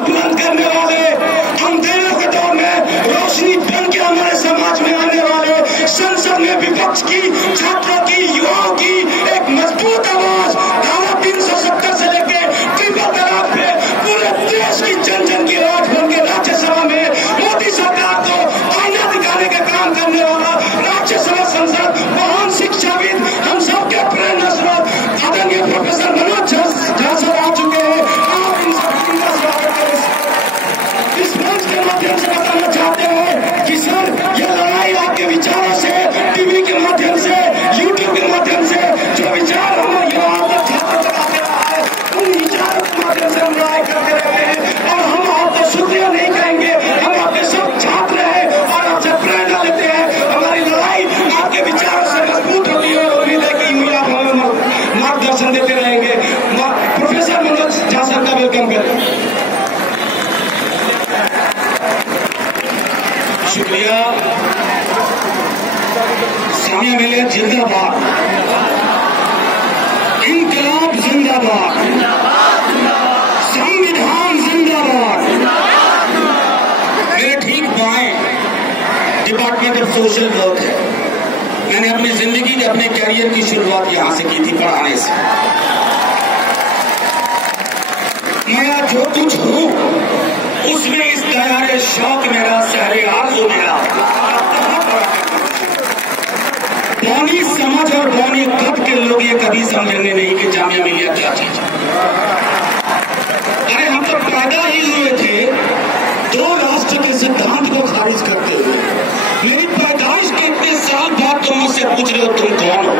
बुलंद करने वाले, अंधेरों के दौर में रोशनी बन के हमारे समाज में आने वाले, संसद में विपक्ष की, छात्रों की, युवाओं की एक मजबूत आवाज धारा 370 से लेके ट्रिपल तलाक पे पूरे देश की जन जन की आवाज बन के राज्यसभा में मोदी सरकार को आईना दिखाने का काम करने वाला राज्यसभा सांसद, महान शिक्षाविद, हम सबके प्रेरणा स्रोत आदरणीय प्रोफेसर मनोज झा सर आ चुके हैं। आप इन सबका स्वागत करें। इस मंच के माध्यम से बताना चाहते हैं कि सर ये लड़ाई आपके विचारों से, टीवी के माध्यम से, यूट्यूब के माध्यम से जो विचार हम युवाओं तक छात्र तक आते रहा है, उन विचारों के माध्यम से हम लड़ाई करते रहते हैं। और हम आपको शुक्रिया नहीं कहेंगे, हम आपके सब छात्र हैं और आपसे प्रेरणा लेते हैं। हमारी लड़ाई आपके विचारों से मजबूत होती है और उम्मीद है कि यूं आप हमें मार्गदर्शन देते रहेंगे। प्रोफेसर मनोज झा सर का वेलकम करें। शुक्रिया। सामिया मिलियत जिंदाबाद, इनकलाब जिंदाबाद, संविधान जिंदाबाद। मेरे ठीक बाएं डिपार्टमेंट ऑफ सोशल वर्क है। मैंने अपनी जिंदगी के, अपने कैरियर की शुरुआत यहां से की थी, पढ़ाने से। मैं जो कुछ हूं उसमें इस दयारे शौक मेरा, सहरे आरज़ू मेरा, बौनी समझ और बौनी कद के लोग ये कभी समझेंगे नहीं कि जामिया मिलिया क्या चीज है। अरे हम तो पैदा ही हुए थे 2 राष्ट्र के सिद्धांत को खारिज करते हुए। मेरी पैदाइश के इतने साल बाद तुम मुझसे पूछ रहे हो तुम कौन हो,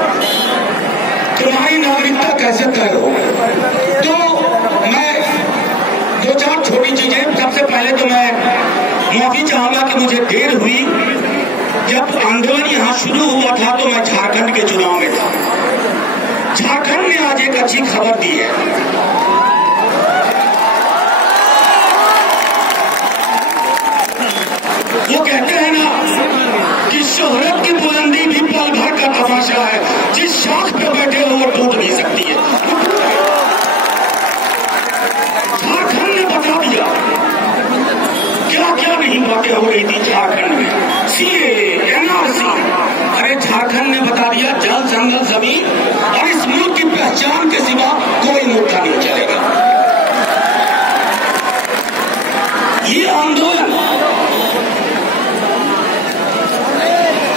तुम्हारी नागरिकता कैसे तय हो। तो मैं 2-4 छोटी चीजें, सबसे पहले तो मैं माफी चाहूंगा कि मुझे देर हुई। जब आंदोलन यहां शुरू हुआ था तो मैं झारखंड के चुनाव में था। झारखंड ने आज एक अच्छी खबर दी है। वो कहते हैं ना कि शोहरत की बुलंदी भी पल भर का तमाशा है, जिस शाख पे बैठे हो वो टूट भी सकती है। झारखंड ने बता दिया क्या क्या नहीं बातें हो रही थी झारखंड में, सीए, एनआरसी। अरे झारखंड ने बता दिया जल, जंगल, जमीन और इस मुल्क की पहचान के सिवा कोई मुद्दा नहीं चलेगा। ये आंदोलन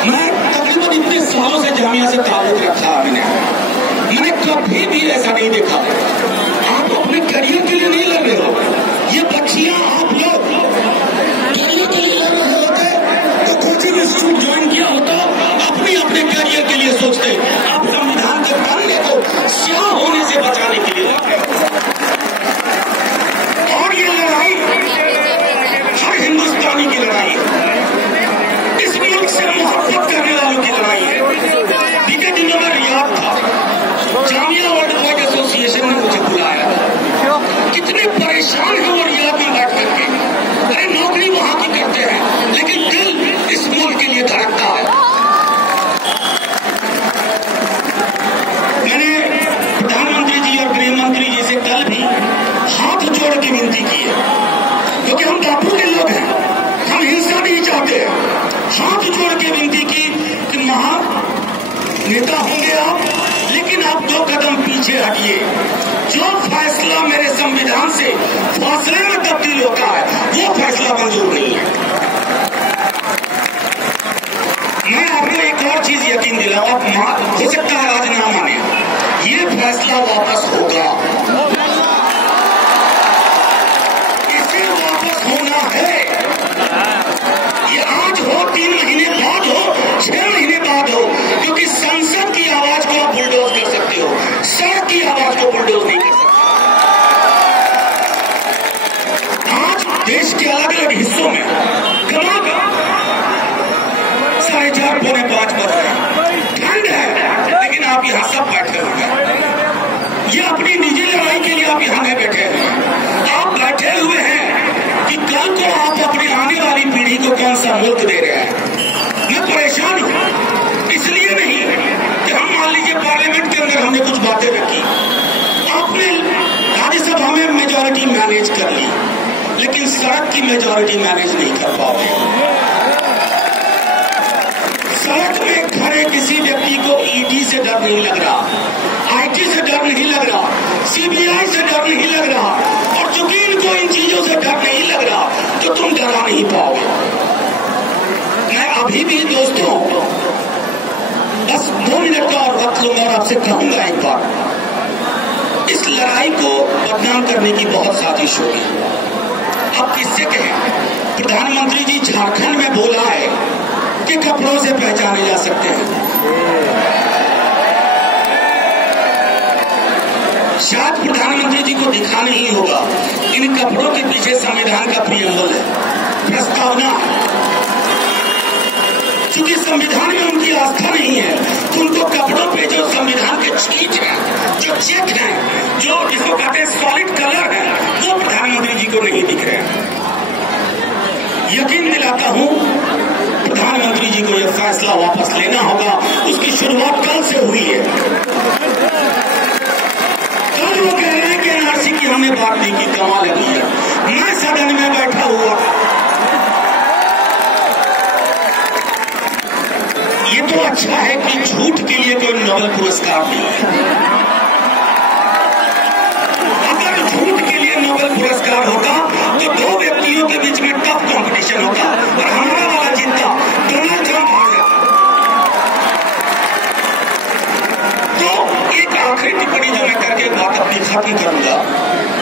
मैं तकरीबन इतने सालों से जामिया से ताल्लुक रखा है। मैंने कभी भी ऐसा नहीं देखा। आप अपने करियर के लिए नहीं लड़ रहे हो। ये बच्चियां, आप लोग करियर के लिए लड़ रहे होते तो कोचिंग इंस्टीट्यूट ज्वाइन किया होता, अपने करियर के लिए सोचते। आप संविधान के बनने को स्याह होने से बचाने के लिए लड़ रहे हो। और ये लड़ाई हर हिंदुस्तानी की लड़ाई है, इस मुल्क से मोहब्बत करने वालों की लड़ाई है। बीते दिनों में रियाद था, जामिया वर्ल्ड वॉइड एसोसिएशन ने मुझे बुलाया। कितने परेशान हैं वो रियाद में बैठ करके। अरे नौकरी वहां की करते हैं लेकिन दिल इस मुल्क के लिए धड़कता है। मैंने प्रधानमंत्री जी और गृह मंत्री जी से कल भी हाथ जोड़ के विनती की है, क्योंकि हम बापू के लोग हैं, हम हिंसा नहीं चाहते। हाथ जोड़ के विनती की कि महान नेता होंगे आप, लेकिन आप 2 कदम पीछे हटिए। जो फैसला मेरे संविधान से फासले में तब्दील होता है वो फैसला मंजूर नहीं है। मैं आपको एक और चीज यकीन दिलाऊं, आप हो सकता है आज ना माने, ये फैसला वापस होगा। इसे वापस होना है। ये आज हो, 3 महीने बाद हो, 6 महीने बाद हो, क्योंकि संसद की आवाज को आप बुलडोज कर सकते हो, सड़क की आवाज को बुलडोज नहीं कर सकते। आज देश के अलग अलग हिस्सों में कमाकर 4:30 पौने 5 बज रहे, ठंड है, लेकिन आप यहाँ सब बैठे हुए हैं। ये अपनी निजी लड़ाई के लिए आप यहाँ नहीं बैठे हैं। आप बैठे हुए हैं कि कल को आप अपनी आने वाली पीढ़ी को कौन सा मुल्क दे रहे हैं। मैं परेशान हूं, इसलिए नहीं कि हम मान लीजिए पार्लियामेंट के अंदर हमने कुछ बातें रखी, आपने राज्यसभा में मेजॉरिटी मैनेज कर ली, लेकिन सड़क की मेजॉरिटी मैनेज नहीं कर पाओगे। सड़क में खड़े किसी व्यक्ति को ईडी से डर नहीं लग रहा, आईटी से डर नहीं लग रहा, सीबीआई से डर नहीं लग रहा, और चूंकि इनको इन चीजों से डर नहीं लग रहा तो तुम डरा नहीं पाओगे। मैं अभी भी दोस्तों बस 2 मिनट का और वक्त लूंगा और आपसे कहूंगा एक बार, इस लड़ाई को बदनाम करने की बहुत साजिश होगी। अब किससे कहें? प्रधानमंत्री जी झारखंड में बोला है कि कपड़ों से पहचाने जा सकते हैं। शायद प्रधानमंत्री जी को दिखा नहीं होगा, इन कपड़ों के पीछे संविधान का प्रियम्बल है, प्रस्तावना है। क्योंकि संविधान में उनकी आस्था नहीं है तो उनको कपड़ों पे जो संविधान के छींच है, जो चेक है, जो जिसको कहते हैं सॉलिड कलर है, वो प्रधानमंत्री जी को नहीं दिख रहे हैं। यकीन दिलाता हूं प्रधानमंत्री जी को यह फैसला वापस लेना होगा। उसकी शुरुआत कल से हुई है। कल वो कह रहे हैं कि एनआरसी की हमने बात नहीं की, कमाल है। मैं सदन में बैठा हुआ था, ये तो अच्छा है कि झूठ के लिए कोई नोबेल पुरस्कार नहीं है। अगर झूठ के लिए नोबेल पुरस्कार होता तो 2 व्यक्तियों के बीच में टफ कंपटीशन होता और हमारा वाला जीतता, डोनाल्ड ट्रंप हार जाता। तो एक आखिरी टिप्पणी जो मैं करके बात अपनी खत्म करूंगा,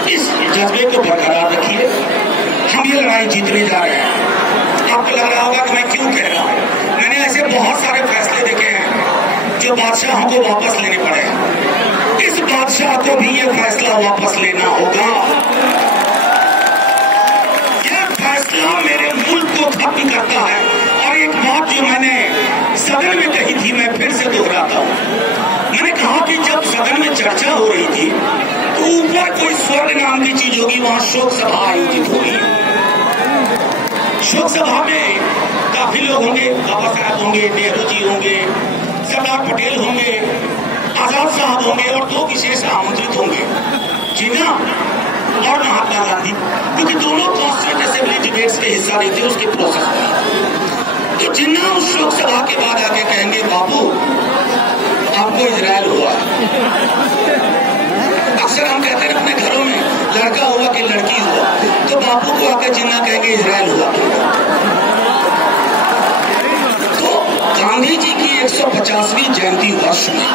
इस जज्बे को बरकरार रखिए। हम ये लड़ाई जीतने जा रहे हैं। आपको लग रहा होगा कि मैं क्यों कह रहा हूं। मैंने ऐसे बहुत सारे फैसले देखे हैं जो बादशाहों को वापस लेने पड़े। इस बादशाह को भी ये फैसला वापस लेना होगा। यह फैसला मेरे मुल्क को खत्म करता है। और एक बात जो मैंने सदन में कही थी, मैं फिर से दोहराता हूं। मैंने कहा कि जब सदन में चर्चा हो रही थी तो ऊपर कोई स्वर्ग नाम की चीज होगी, वहां शोक सभा आयोजित होगी। शोक सभा में काफी लोग होंगे, बाबा साहब होंगे, नेहरू जी होंगे, सरदार पटेल होंगे, आजाद साहब होंगे और 2 विशेष आमंत्रित होंगे, जिन्ना और महात्मा गांधी, क्योंकि दोनों कॉन्स्टिट्यूएंट असेंबली डिबेट्स के हिस्सा नहीं थे उसके प्रोसेस में। तो जिन्ना उस शोक सभा के बाद आके कहेंगे, बाबू आपको इजराइल हुआ। अक्सर हम कहते हैं अपने घरों में लड़का हुआ कि लड़की हुआ, तो बापू को आकर जिन्ना कहेंगे इजराइल हुआ। गांधी जी की 150वीं जयंती वर्ष में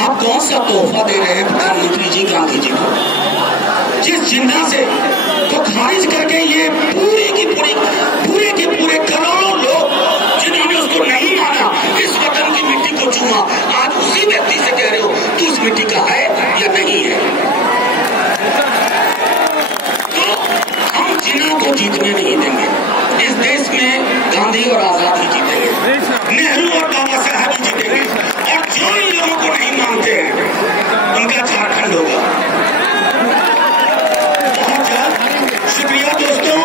आप कौन सा तोहफा दे रहे हैं प्रधानमंत्री जी गांधी जी को, जिस जिन्ना से को खारिज करके ये पूरे के पूरे करोड़ों लोग जिन्होंने उसको नहीं माना, इस वतन की मिट्टी को छुआ, आज उसी व्यक्ति से कह रहे हो तू उस मिट्टी का है या नहीं है। तो हम जिन्ना को जीतने नहीं देंगे। इस देश में गांधी और आजाद ही जीतेंगे, नेहरू और बाबा साहब ही जीतेंगे, और जो इन लोगों को नहीं मानते हैं उनका झारखंड होगा। बहुत जल्द। शुक्रिया दोस्तों,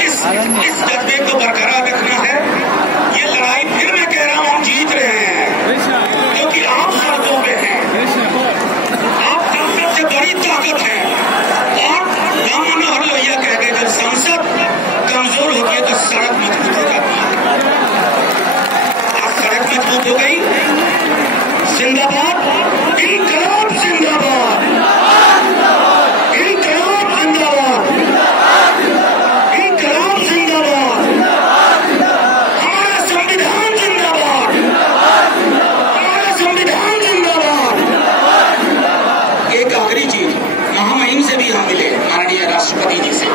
इस जज्बे को बरकरार रखना है। ये लड़ाई फिर मैं कह रहा हूं हम जीत रहे हैं, क्योंकि आप सड़कों पे हैं, आप सबसे बड़ी ताकत है। और राम मनोहर लोहिया कह गए जब संसद कमजोर होती है तो सड़क मजबूत हो जाती है। आज सड़क मजबूत हो गई। जिंदाबाद, इनकलाब जिंदाबाद, इनकलाब जिंदाबाद, इनकलाब जिंदाबाद, हमारा संविधान जिंदाबाद, हमारा संविधान जिंदाबाद। एक आखिरी चीज, महामहिम से भी हम मिले, माननीय राष्ट्रपति जी से।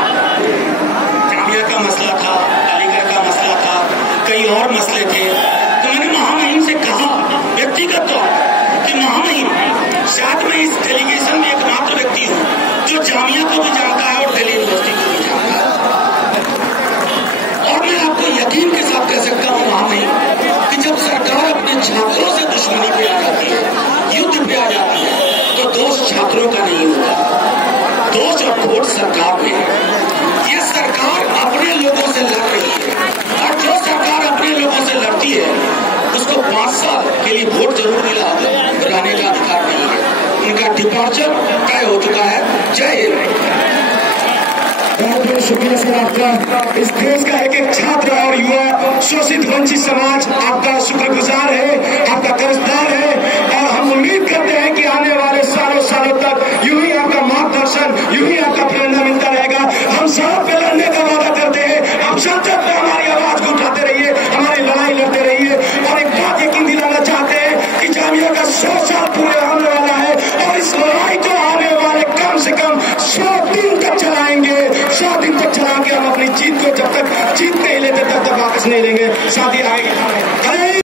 का मसला था, अलीगढ़ का मसला था, कई और मसले थे। तो मैंने महामहिम से कहा व्यक्तिगत तौर कि महामहिम, शायद मैं इस डेलीगेशन में एकमात्र व्यक्ति हूं जो जामिया को भी जानता है और दिल्ली यूनिवर्सिटी को भी जानता है। और मैं आपको यकीन के साथ कह सकता हूं महामहिम कि जब सरकार अपने छात्रों से दुश्मनी पे आ जाती है, युद्ध पे आ जाती है, तो दोष छात्रों का नहीं होता, दोष और खोट सरकार में है। ये सरकार अपने लोगों से लड़ रही है, और जो सरकार अपने लोगों से लड़ती है उसको 5 साल के लिए वोट जरूर मिला, रहने का अधिकार नहीं है। उनका डिपार्चर तय हो चुका है। जय हिंद। शुक्रिया सर आपका। इस देश का एक एक छात्र और युवा, शोषित वंचित समाज आपका शुक्रगुजार है, आपका कर्जदार है और हम उम्मीद करते हैं कि आने वाले सालों तक यूं ही आपका मार्गदर्शन, यूं ही आपका प्रेरणा मिलता रहेगा। हम सड़क पे लड़ने का वादा करते हैं, आप संसद में हमारी आवाज को उठाते रहिए, हमारी लड़ाई लड़ते रहिए। और एक बात यकीन दिलाना चाहते हैं कि जामिया का 100 साल पूरे होने वाला है और इस लड़ाई को आने वाले कम से कम 100 दिन तक चलाएंगे। 100 दिन तक चला के हम अपनी जीत को जब तक जीत नहीं लेते तब तक वापस नहीं लेंगे। साथी आएंगे।